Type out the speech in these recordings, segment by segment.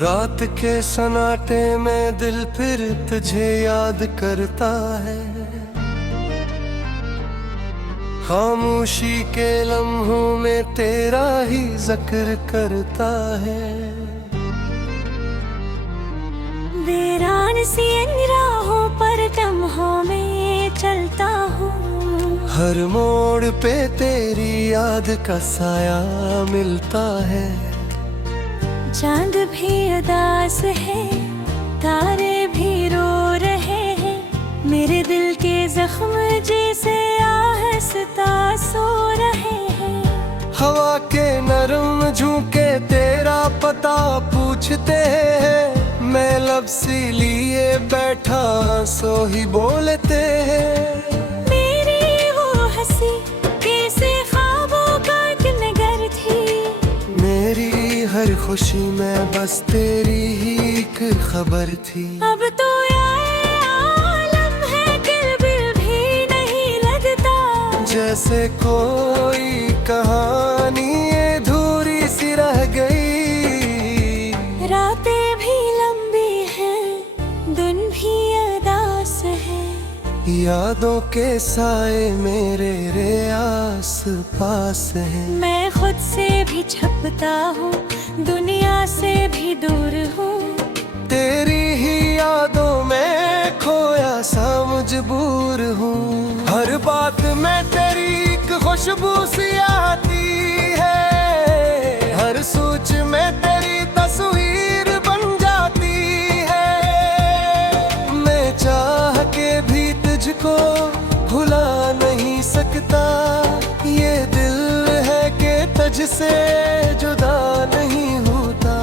रात के सन्नाटे में दिल फिर तुझे याद करता है। खामोशी के लम्हों में तेरा ही जिक्र करता है। वीरान सी इन राहों पर लम्हों में चलता हूँ। हर मोड़ पे तेरी याद का साया मिलता है। चांद भी उदास है, तारे भी रो रहे हैं। मेरे दिल के जख्म जैसे आहिस्ता सो रहे हैं। हवा के नरम झोंके तेरा पता पूछते हैं। मैं लब सी लिए बैठा सो ही बोलते हैं। मेरी वो हंसी कैसे ख्वाबों का एक नगर थी। मेरी हर खुशी में बस तेरी ही एक खबर थी। अब तो ये आलम है, किलबिल भी नहीं लगता। जैसे कोई कहानी अधूरी सी रह गई। रातें भी लंबी हैं, दिन भी उदास है। यादों के साए मेरे रे आस पास हैं। मैं खुद से भी छपता हूँ, दुनिया से भी दूर हूँ। तेरी ही यादों में खोया सा मजबूर हूँ। हर बात में तेरी एक खुशबू सी आती है। हर सोच में तेरी तस्वीर बन जाती है। मैं चाह के भी तुझको भुला नहीं सकता। ये दिल है कि तुझसे जुदा नहीं होता।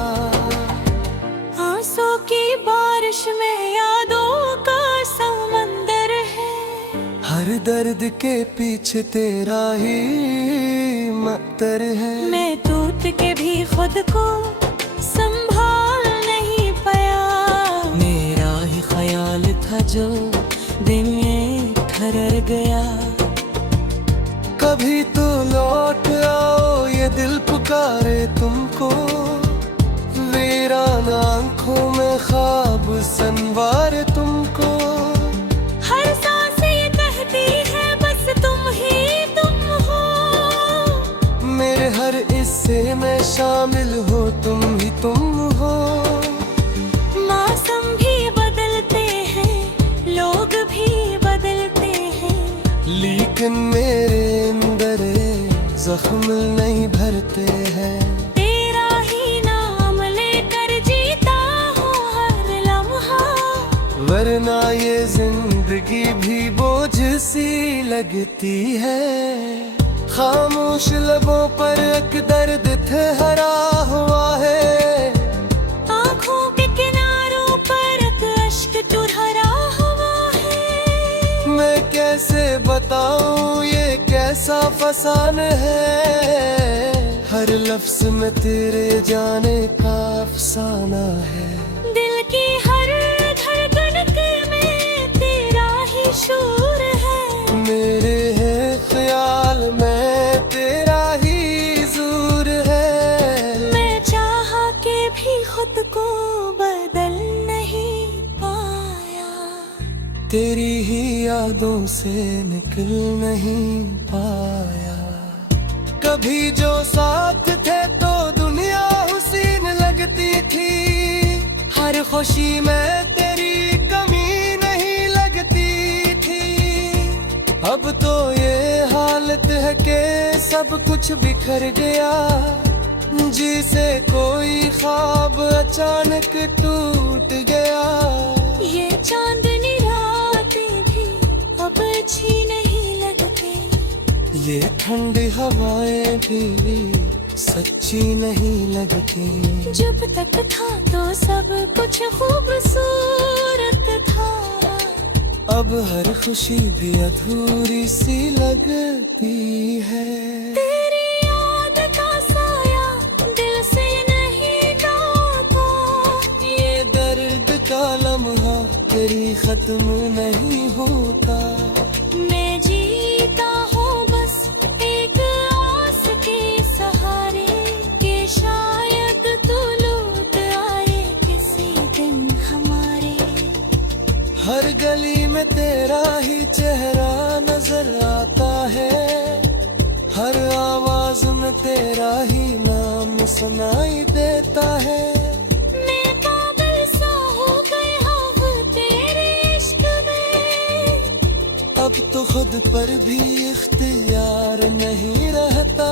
आंसू की बारिश में यादों का समंदर है। हर दर्द के पीछे तेरा ही मंतर है। मैं टूट के भी खुद को संभाल नहीं पाया। मेरा ही ख्याल था जो दिन में ठहर गया। कभी तो लौट आओ, ये दिल पुकारे तुमको। वीरान आंखों में ख्वाब संवारे तुमको। हर सांस ये कहती है बस तुम ही तुम हो। मेरे हर हिस्से में शामिल हो, तुम ही तुम हो। मौसम भी बदलते हैं, लोग भी बदलते हैं। लेकिन मेरे अंदर जख्म नहीं भरते हैं। तेरा ही नाम लेकर जीता हूँ हर लम्हा। वरना ये जिंदगी भी बोझ सी लगती है। खामोश लबों पर एक दर्द ठहरा हुआ है। आँखों के किनारों पर एक अश्क चुरहरा हुआ है। मैं कैसे बताऊं ये कैसा फसान है। हर लफ्ज में तेरे जाने का अफसाना है। दिल की हर धड़कन में तेरा ही शूर है। मेरे है ख्याल में तेरा ही जूर है। मैं चाह के भी खुद को बदल नहीं पाया। तेरी ही यादों से निकल नहीं पाया। कभी जो साथ थे तो दुनिया हुसीन लगती थी। हर खुशी में तेरी कमी नहीं लगती थी। अब तो ये हालत है कि सब कुछ बिखर गया। जिसे कोई ख्वाब अचानक टूट गया। ये चांदनी रातें भी अब अच्छी नहीं लगती। ये ठंडी हवाएं भी सच्ची नहीं लगती। जब तक था तो सब कुछ खूबसूरत था। अब हर खुशी भी अधूरी सी लगती है। तेरी याद का साया दिल से नहीं जाता। ये दर्द का लम्हा तेरी खत्म नहीं होता। मैं जीता हूँ बस एक आस के सहारे, कि शायद तू लौट आए हर गली में तेरा ही चेहरा नजर आता है, हर आवाज में तेरा ही नाम सुनाई देता है। मैं पागल सा हो गई हूँ तेरे इश्क में, अब तो खुद पर भी इख्तियार नहीं रहता।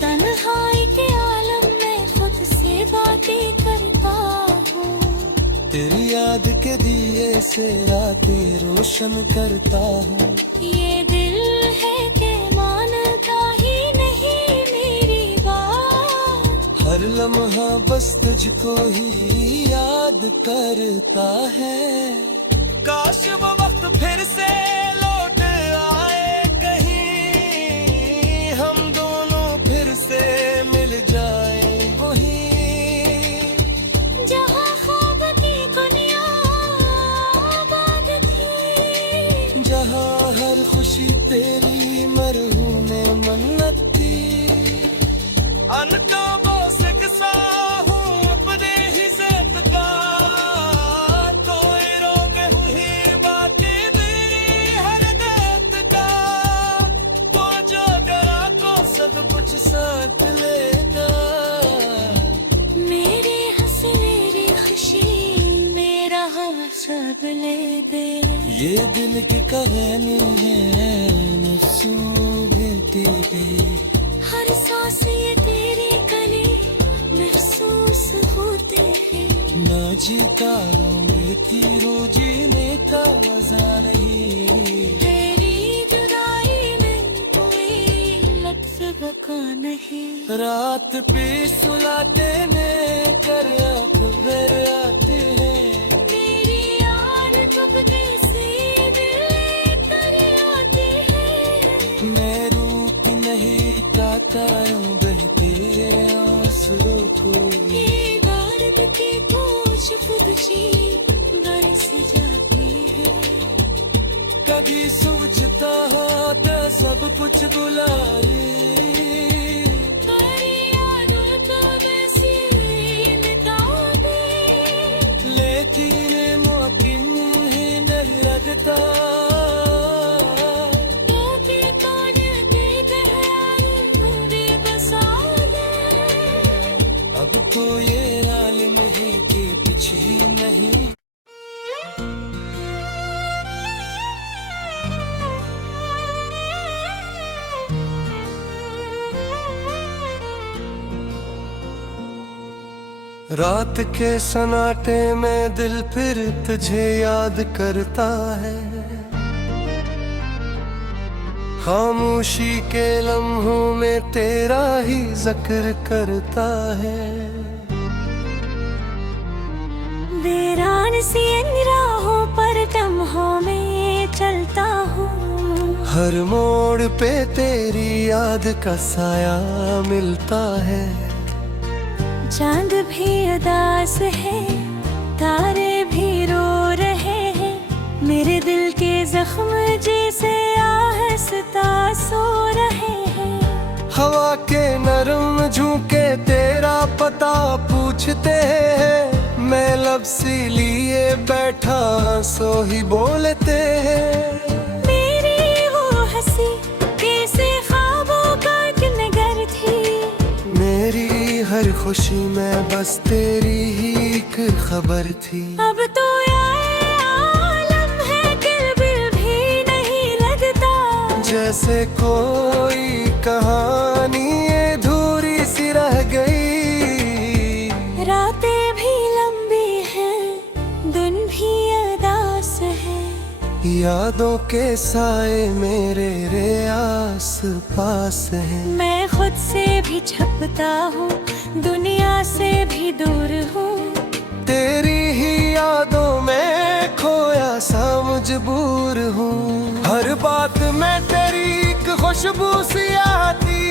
तन्हाई के आलम में खुद से बातें करता हूँ, तेरी याद के दिए से रातें रोशन करता हूँ। ये दिल है कि मानता ही नहीं मेरी बात, हर लम्हा बस तुझको ही याद करता है। काश वो वक्त फिर से लौट आए कहीं, हम दोनों फिर से मिल जाए वहीं, जहाँ ख्वाब की दुनिया आबाद थी, जहाँ हर खुशी तेरी मरहूने मन्नत थी। अनकाबों से किसा हूँ अपने ही ज़ात का, कोई रोग हुई बाकी तेरी हरकत का, वो जो डरा को सब कुछ साथ लेगा। मेरी हंसी मेरी खुशी मेरा सब ले दे। ये दिल की कहानी है नफ्सों भेटी गई, हर सांस ये तेरे गले महसूस होते हैं, ना जीता रोने की रोजीने का मजा नहीं। तेरी जुदाई में कोई लफ्ज़ बका नहीं। रात पे सुलाते ने कर अखबार आते हैं, मेरी यार चुपके से दिल कर आती है, मैं रूठ नहीं पाता यूं बहती है आंसुओं को। ये दर्द की कुछ खुदची बरस जाती है, कभी सोचता हो तो सब कुछ बुलाई, तेरी यादों तो वैसे ही मिटा दे, लेकिन मुमकिन ही नहीं लगता। टूटे काटते गहराई में बसा ले। अब तो ये आलिम है कि पिछली नहीं। रात के सन्नाटे में दिल फिर तुझे याद करता है, खामोशी के लम्हों में तेरा ही जिक्र करता है। वीरान सी इन राहों पर लम्हों में चलता हूँ, हर मोड़ पे तेरी याद का साया मिलता है। चांद भी उदास है, तारे भी रो रहे हैं, मेरे दिल के जख्म जैसे आहिस्ता सो रहे हैं। हवा के नरम झोंके तेरा पता पूछते हैं, मैं लब सी लिए बैठा सो ही बोलते हैं। मेरी वो हंसी कैसे ख्वाबों का नगर थी, मेरी हर खुशी में बस तेरी ही एक खबर थी। अब तो ये आलम है दिल भी नहीं लगता, जैसे कोई कहानी अधूरी सी रह गई। रातें भी लंबी हैं, दिन भी उदास है, यादों के साए मेरे रे आस पास हैं। मैं खुद से भी छपता हूँ, दुनिया से भी दूर हूँ, तेरी ही यादों में खोया सा मजबूर हूँ। हर बात में तेरी एक खुशबू सी आती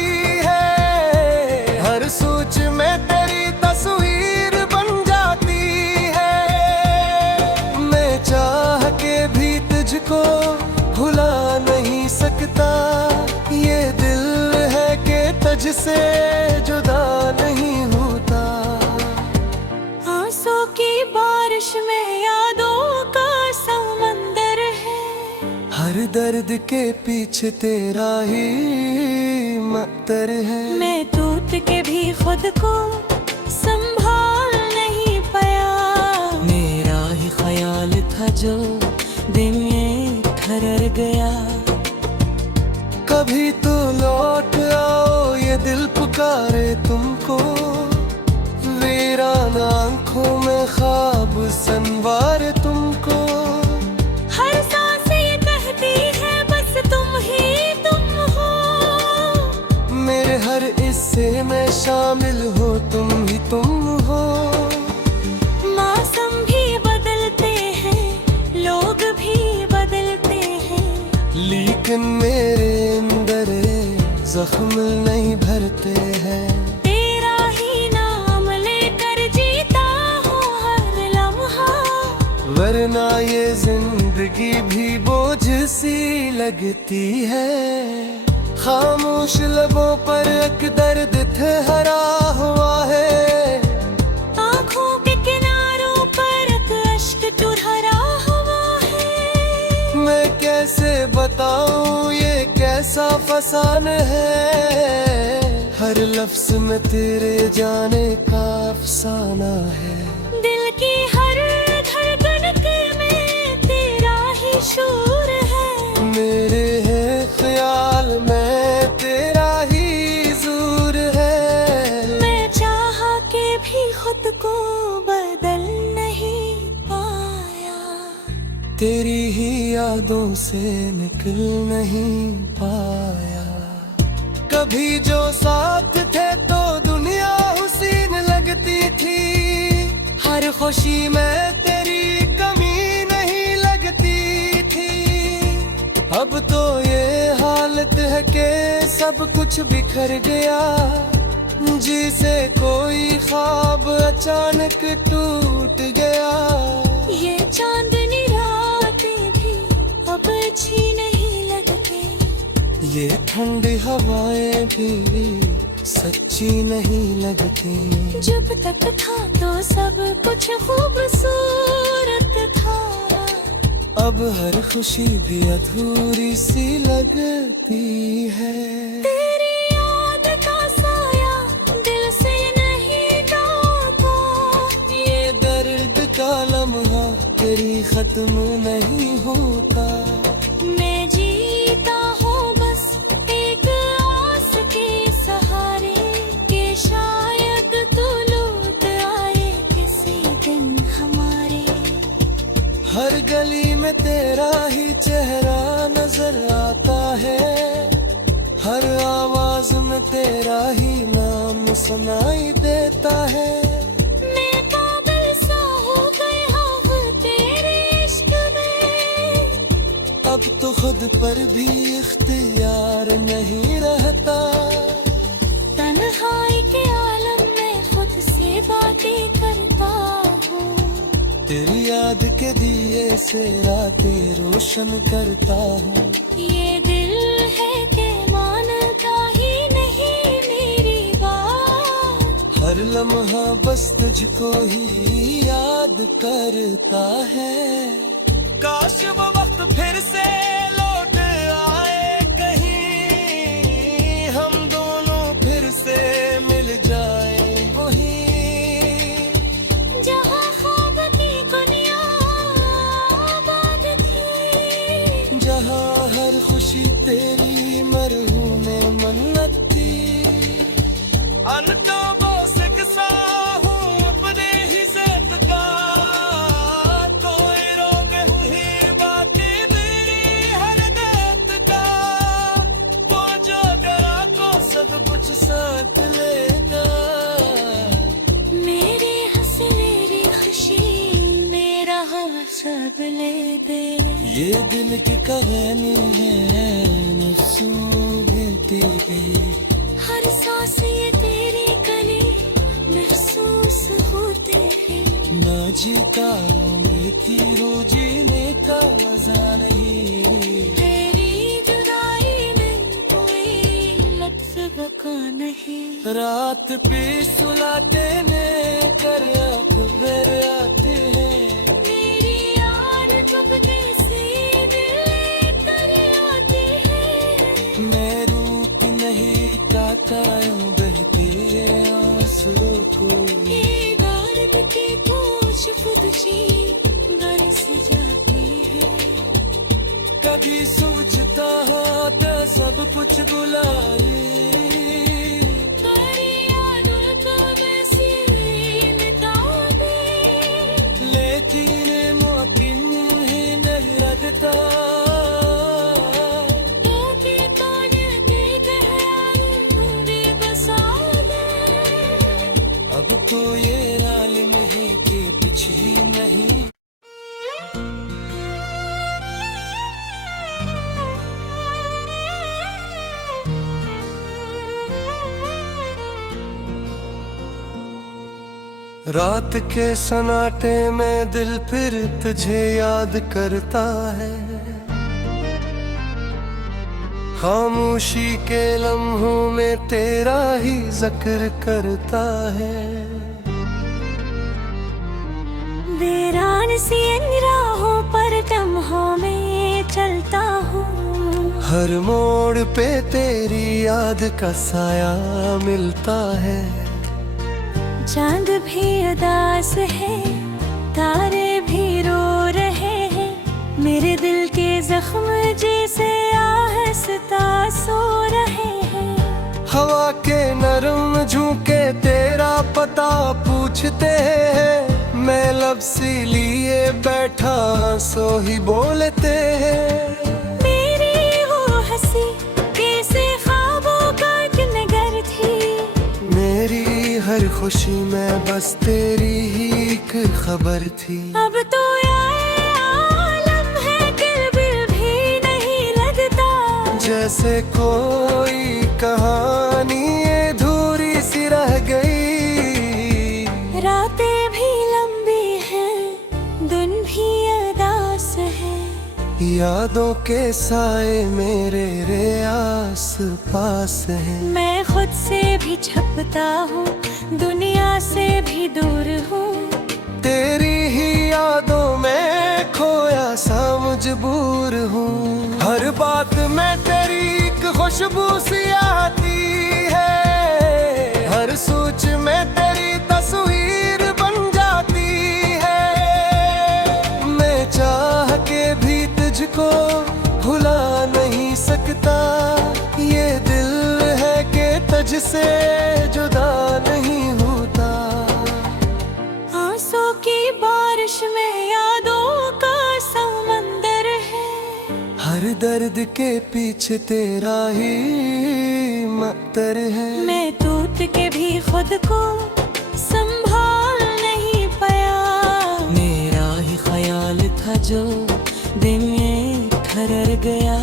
है, हर सोच में तेरी तस्वीर बन जाती है। मैं चाह के भी तुझको भुला नहीं सकता, ये दिल है कि तुझसे जुदा नहीं होता। आंसू की बारिश में यादों का दर्द के पीछे तेरा ही मंतर है। मैं टूट के भी खुद को संभाल नहीं पाया। मेरा ही ख्याल था जो दिल में ठहर गया। कभी तो लौट आओ ये दिल पुकारे तुमको, वीरान आंखों में ख्वाब संवार तुमको। हर सांस ये कहती है बस तुम ही तुम हो। मेरे हर हिस्से में शामिल हो तुम ही तुम हो। मौसम भी बदलते हैं, लोग भी बदलते हैं, लेकिन मेरे अंदर जख्म नहीं भरते हैं। तेरा ही नाम लेकर जीता हूँ हर लम्हा। वरना ये जिंदगी भी बोझ सी लगती है। खामोश लबों पर एक दर्द ठहरा हुआ है। आँखों के किनारों पर एक अश्क ठहरा हुआ है। मैं कैसे बताऊं ये कैसा फसान है। हर लफ्ज में तेरे जाने का अफसाना है। दिल की हर धड़कन में तेरा ही शूर है। मेरे है ख्याल में तेरा ही ज़ूर है। मैं चाह के भी खुद को बदल नहीं पाया। तेरी ही यादों से निकल नहीं पाया। कभी जो साथ थे तो दुनिया हुसीन लगती थी। हर खुशी में तेरी कमी नहीं लगती थी। अब तो ये हालत है कि सब कुछ बिखर गया। जी से कोई ख्वाब अचानक टूट गया। ये चांदनी रातें भी अब अच्छी नहीं लगती। ये ठंडी हवाएं भी सच्ची नहीं लगती। जब तक था तो सब कुछ खूबसूरत था। अब हर खुशी भी अधूरी सी लगती है। तेरी याद का साया दिल से नहीं जाता। ये दर्द का लम्हा तेरी खत्म नहीं होता। मैं जीता हूँ बस एक आस के सहारे, कि शायद तू लौट आए किसी दिन हमारे। हर गली में तेरा ही चेहरा नजर आता है। हर आवाज में तेरा ही नाम सुनाई देता है। मैं काबिल सा हो गया हूँ तेरे इश्क में। अब तो खुद पर भी इख्तियार नहीं रहता। तन्हाई के आलम में खुद से बातें करता हूँ। तेरी याद के दिए से रातें रोशन करता हूँ। ये दिल है कि मानता ही नहीं मेरी बात। हर लम्हा बस तुझको ही याद करता है। काश वो वक्त फिर से लौट आए कहीं। हम दोनों फिर से मिल जाए वहीं। जहाँ ख्वाब की दुनिया आबाद थी। जहाँ हर खुशी तेरी मरहूने मन्नत थी। अनकाबों से किसा हूँ अपने ही ज़ात का। कोई रोग हुई बाकी तेरी हर बात का। वो जो डरा को सब कुछ साथ लेगा। मेरी हंसी मेरी खुशी मेरा सब ले दे। ये दिल की कहानी है नफ्सों गिनती गई। हर सांस ये तेरी गली महसूस होते हैं। ना जीता में तीरों जीने का मजा नहीं। तेरी जुदाई में कोई लफ्ज़ बका नहीं। रात पे सुलाते ने कर अखबार आते हैं। मेरी यार चुपके से दिल करे भी सोचता हो तो सब कुछ बुलाई तेरी यादों को वैसे मिटा दे, लेकिन मुमकिन ही नहीं लगता क्योंकि तूने की गहराई में बसा दे। अब तो ये हाल नहीं कि पिछली नहीं। रात के सन्नाटे में दिल फिर तुझे याद करता है, खामोशी के लम्हों में तेरा ही जिक्र करता है। वीरान सी राहों पर लम्हों में चलता हूँ, हर मोड़ पे तेरी याद का साया मिलता है। चांद भी उदास है, तारे भी रो रहे हैं, मेरे दिल के जख्म जैसे आहिस्ता सो रहे हैं। हवा के नरम झोंके तेरा पता पूछते हैं, मैं लब सी लिए बैठा सो ही बोलते हैं। मेरी वो हंसी कैसे ख्वाबों का एक नगर थी, मेरी हर खुशी में बस तेरी ही एक खबर थी। अब तो ये आलम है किरबिल भी नहीं लगता, जैसे कोई कहानी अधूरी सी रह गई। रातें भी लंबी हैं, दिन भी उदास है, यादों के साए मेरे रे आस पास हैं। मैं खुद से भी छपता हूँ, दुनिया से भी दूर हूँ, तेरी ही यादों में खोया सा मजबूर हूँ। हर बात में तेरी एक खुशबू सी आती है, हर सोच में तेरी तस्वीर बन जाती है। मैं चाह के भी तुझको भुला नहीं सकता, ये दिल है कि तुझसे जुदा नहीं होता। आंसू की बारिश में यादों का समंदर है, हर दर्द के पीछे तेरा ही मकदर है। मैं टूट के भी खुद को संभाल नहीं पाया, मेरा ही ख्याल था जो दिन में ठहर गया।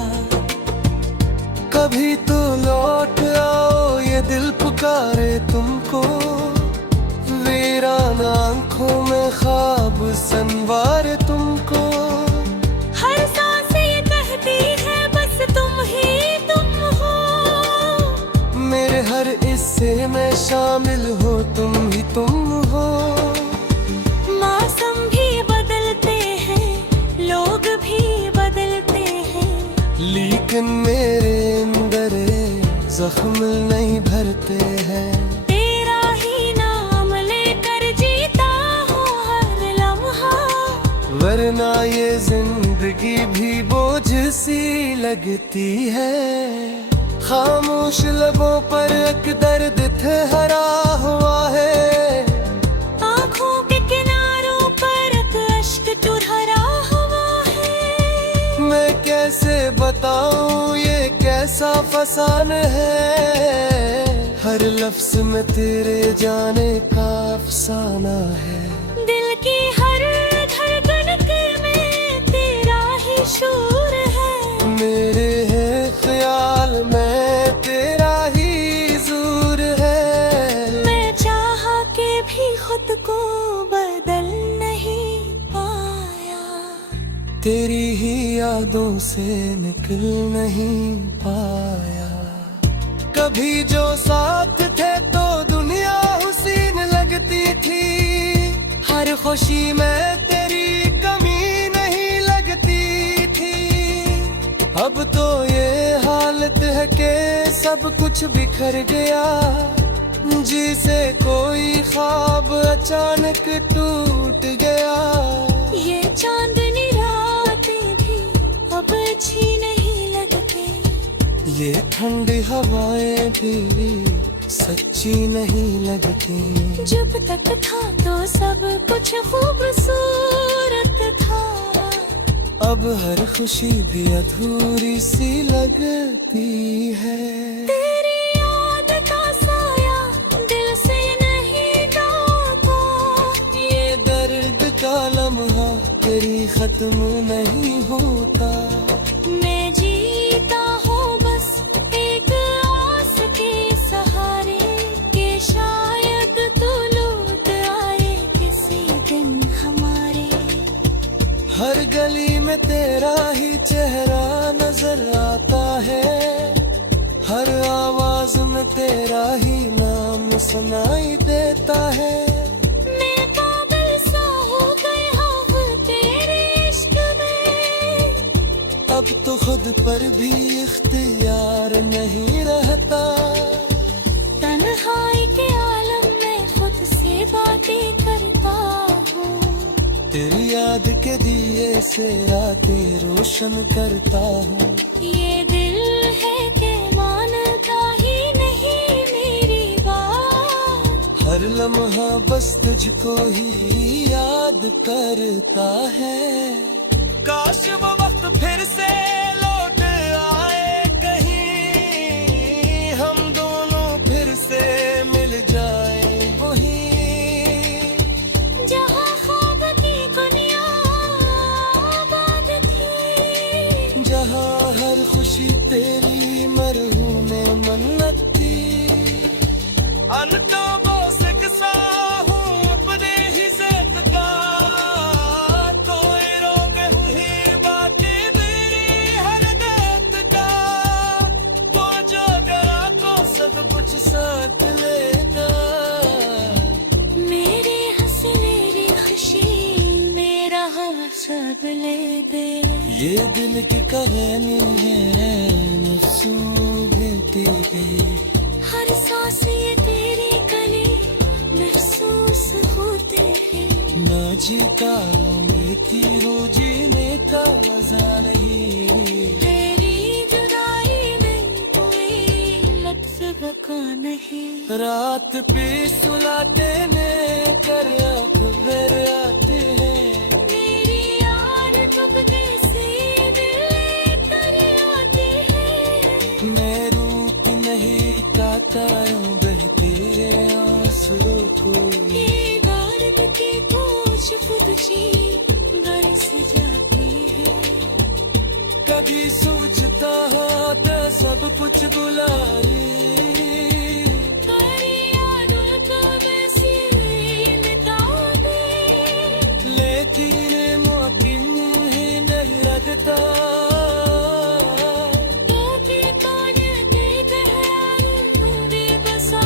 कभी तो लौट आओ ये दिल पुकारे तुमको, वीरान आंखों में ख्वाब संवार तुमको। हर सांस ये कहती है बस तुम ही तुम हो, मेरे हर हिस्से में शामिल हो तुम ही तुम हो। मौसम भी बदलते हैं, लोग भी बदलते हैं, लेकिन मेरे अंदर जख्म नहीं भरते हैं। तेरा ही नाम लेकर जीता हूँ हर लम्हा, वरना ये जिंदगी भी बोझ सी लगती है। खामोश लबों पर एक दर्द ठहरा हुआ है, आँखों के किनारों पर एक अश्क ठहरा हुआ है। मैं कैसे बताऊं ये कैसा फसान है, हर लफ्ज में तेरे जाने का अफसाना है। दिल की हर धड़कन में तेरा ही शूर है, मेरे है ख्याल में तेरा ही ज़ूर है। मैं चाह के भी खुद को बदल नहीं पाया, तेरी ही यादों से निकल नहीं पाया। कभी जो साथ थे तो दुनिया हुसीन लगती थी, हर खुशी में तेरी कमी नहीं लगती थी। अब तो ये हालत है कि सब कुछ बिखर गया, जिसे कोई ख्वाब अचानक टूट गया। ये चांदनी रातें भी अब अच्छी हवाएं भी सच्ची नहीं लगती। जब तक था तो सब कुछ खूबसूरत था, अब हर खुशी भी अधूरी सी लगती है। तेरी याद का साया दिल से नहीं जाता, ये दर्द का लम्हा तेरी खत्म नहीं होता। मैं जीता हूँ बस एक आस के सहारे, कि शायद तू लौट आए किसी दिन हमारे। हर गली में तेरा ही चेहरा नजर आता है, हर आवाज में तेरा ही नाम सुनाई देता है। मैं पागल सा हो गया हूँ तेरे इश्क में, अब तो खुद पर भी इख्तियार नहीं रहता। तन्हाई के आलम में खुद से बातें करता हूँ, तेरी याद के दिए से रातें रोशन करता हूँ। ये दिल है कि मानता ही नहीं मेरी बात, हर लम्हा बस तुझको ही याद करता है। काश वो वक्त फिर से लौट आए कहीं, हम दोनों फिर से मिल जाए वहीं, जहाँ ख्वाब की दुनिया आबाद थी, जहाँ हर खुशी तेरी मरहूम मन्नत थी। अनका मौसिक़-सा हूँ अपने ही ज़ात का, कोई रोग हुई बातें मेरी हरकत का, वो जो डरा को सब कुछ साथ लेता। मेरी हंसलेरी खुशी मेरा सब ले दे। ये दिल की कहानी है नफ्सू भेती गई, हर सांस ये तेरे गले महसूस होते हैं, ना जी कारों में थी रोजीने का मजा नहीं। तेरी जुदाई में कोई लफ्ज़ बका नहीं, रात पे सुलाते ने कर अखबर आते हैं, मेरी यार कब कैसे मिले कर आते हैं। मैं रूठ नहीं काता यूं बहती है आंसुओं को, ये दर्द की पूछ खुद सी बरस जाती है। कभी सोचता हाँ तो सब कुछ बुलाई, तेरी यादों को वैसे मिटा दे, लेकिन मुमकिन ही नहीं लगता। तो भी कोने के गहराई में बसा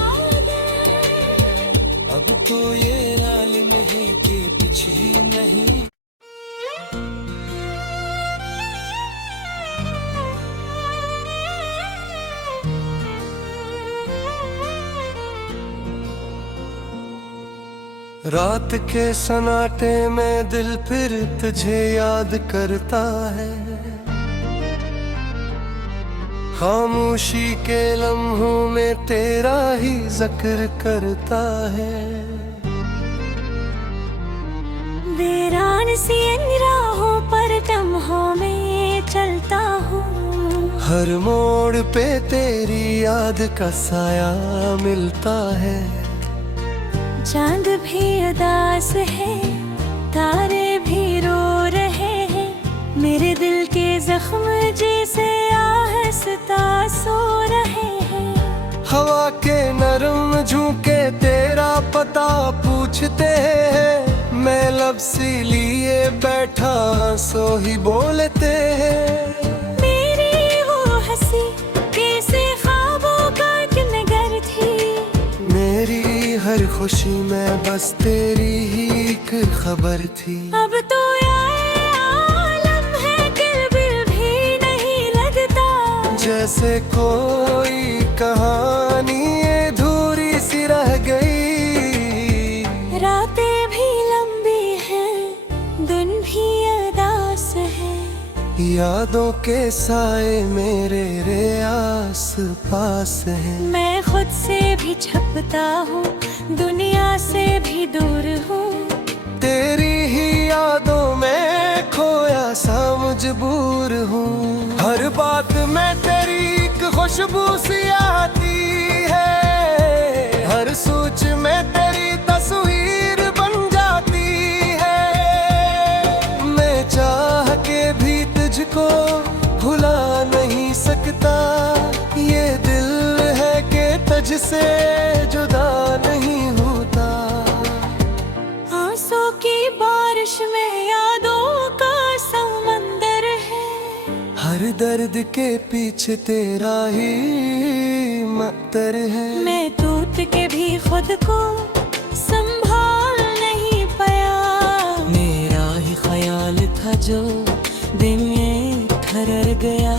दे। अब तो ये आलिम है कि पिछली नहीं। रात के सन्नाटे में दिल फिर तुझे याद करता है, खामोशी के लम्हों में तेरा ही जिक्र करता है। वीरान सी राहों पर लम्हों में चलता हूँ, हर मोड़ पे तेरी याद का साया मिलता है। चांद भी उदास है, तारे भी रो रहे हैं, मेरे दिल के जख्म जैसे आहिस्ता सो रहे हैं। हवा के नरम झोंके तेरा पता पूछते हैं, मैं लब सी लिए बैठा सो ही बोलते हैं। मेरी वो हंसी कैसे ख्वाबों का एक नगर थी, मेरी हर खुशी में बस तेरी ही एक खबर थी। अब तो ये आलम है किलबिल भी नहीं लगता, जैसे कोई कहानी अधूरी सी रह गई। रातें भी लंबी हैं, दिन भी उदास है, यादों के साए मेरे रे आस पास हैं। मैं खुद से भी छपता हूँ, दुनिया से भी दूर हूँ। तेरी ही यादों में खोया सा मजबूर हूँ। हर बात में तेरी एक खुशबू सी आती है, हर सोच में तेरी तस्वीर बन जाती है। मैं चाह के भी तुझको भुला नहीं सकता, ये दिल है कि तुझसे जुदा नहीं होता। आंसू की बारिश में यादों का समंदर है, हर दर्द के पीछे तेरा ही मंतर है। मैं टूट के भी खुद को संभाल नहीं पाया। मेरा ही ख्याल था जो दिन ये ठहर गया।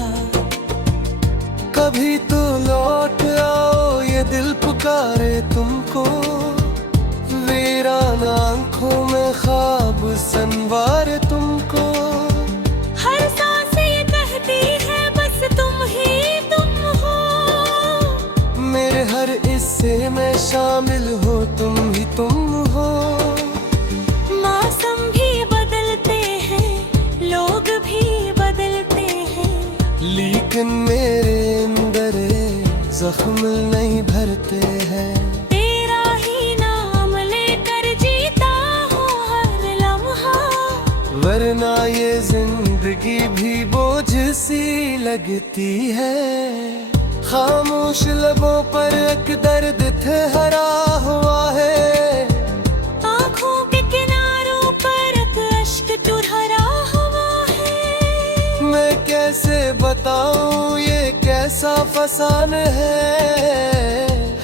कभी तो लौट आओ, ये दिल पुकारे तुमको। वीरान आंखों में ख्वाब संवारे तुमको। हर सांस ये कहती है बस तुम ही तुम हो। मेरे हर हिस्से में शामिल हो, तुम ही तुम हो। मौसम भी बदलते हैं, लोग भी बदलते हैं, लेकिन मेरे अंदर जख्म नहीं भरते हैं। तेरा ही नाम लेकर जीता हूँ हर लम्हा। वरना ये जिंदगी भी बोझ सी लगती है। खामोश लबों पर एक दर्द ठहरा हुआ है। आँखों के किनारों पर एक अश्क चुरहरा हुआ है। मैं कैसे बताऊं ये कैसा फसान है।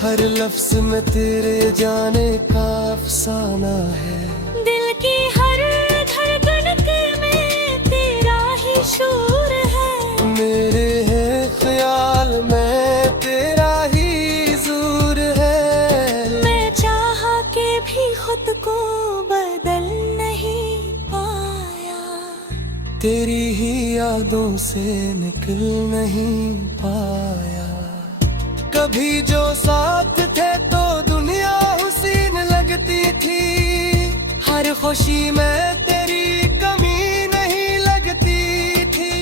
हर लफ्ज में तेरे जाने का अफसाना है। दिल की हर धड़कन में तेरा ही शूर है। मेरे है ख्याल में तेरा ही ज़ूर है। मैं चाह के भी खुद को बदल नहीं पाया। तेरी ही यादों से निकल नहीं पाया। कभी जो साथ थे तो दुनिया हुसीन लगती थी। हर खुशी में तेरी कमी नहीं लगती थी।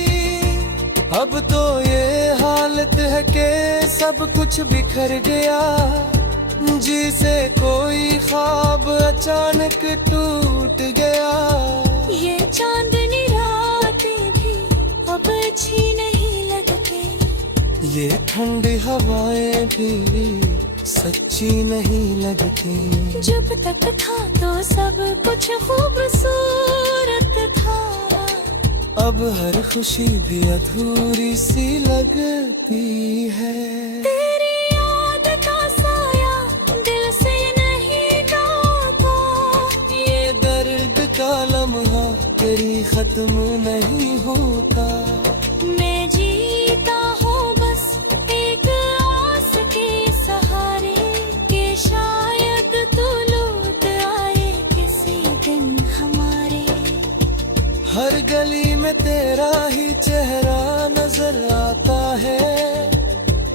अब तो ये हालत है कि सब कुछ बिखर गया। जिसे कोई ख्वाब अचानक टूट गया। ये चांदनी रातें भी अब अच्छी नहीं लगती। ये ठंडी हवाएं भी सच्ची नहीं लगती। जब तक था तो सब कुछ खूबसूरत था। अब हर खुशी भी अधूरी सी लगती है। तेरी याद का साया दिल से नहीं जाता। ये दर्द का लम्हा तेरी खत्म नहीं होता। मैं जीता हूँ बस एक आस के सहारे, कि शायद तू लौट आए किसी दिन हमारे। हर गली में तेरा ही चेहरा नजर आता है।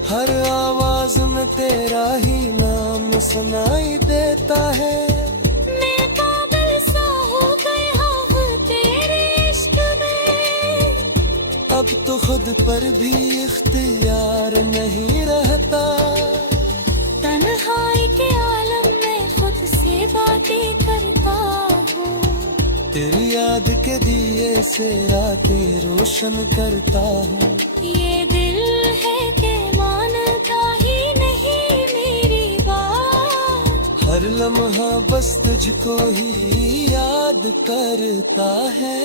हर आवाज में तेरा ही नाम सुनाई देता है। मैं पागल सा हो गया हूँ तेरे इश्क में। अब तो खुद पर भी इख्तियार नहीं रहता। तन्हाई के आलम में खुद से बातें करता हूँ। तेरी याद के दिए से रातें रोशन करता हूँ। ये दिल है कि मानता ही नहीं मेरी बात। हर लम्हा बस तुझको ही याद करता है।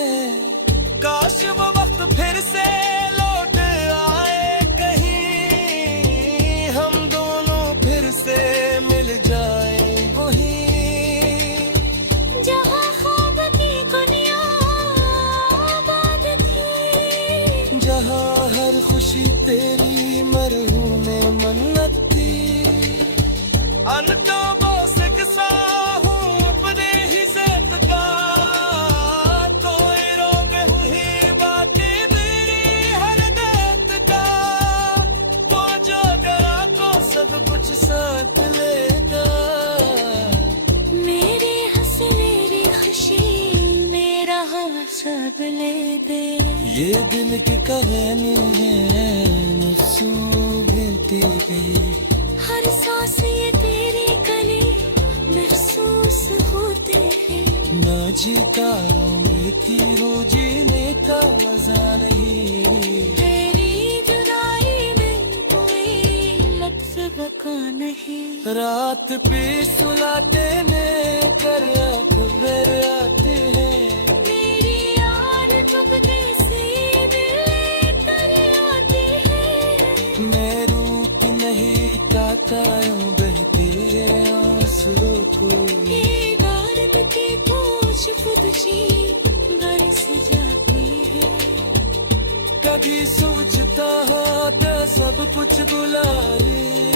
काश वो वक्त फिर से लौट आए कहीं। हम दोनों फिर से मिल जाए वहीं, जहाँ ख्वाब की दुनिया आबाद थी। जहाँ हर खुशी तेरी मरहूम मन्नत थी। अनका बोसक सा हूँ अपने ही ज़ात का। कोई रोग हुई बाकी भी ये दिल की कहानी है नफ्सों गिनती गई। हर सांस ये तेरे गले महसूस होते हैं। ना जीता में थी वो जीने का मजा नहीं। तेरी जुदाई में कोई लफ्ज़ बका नहीं। रात पे सुलाते में कर अकबर आते हैं। मेरी यार चुपके से दिल कर आते हैं। मैं रूप नहीं गाता यूं बहती है आंसू को। ये दर्द की खुशबू बरस जाती है। कभी सोचता होता सब कुछ बुलाई।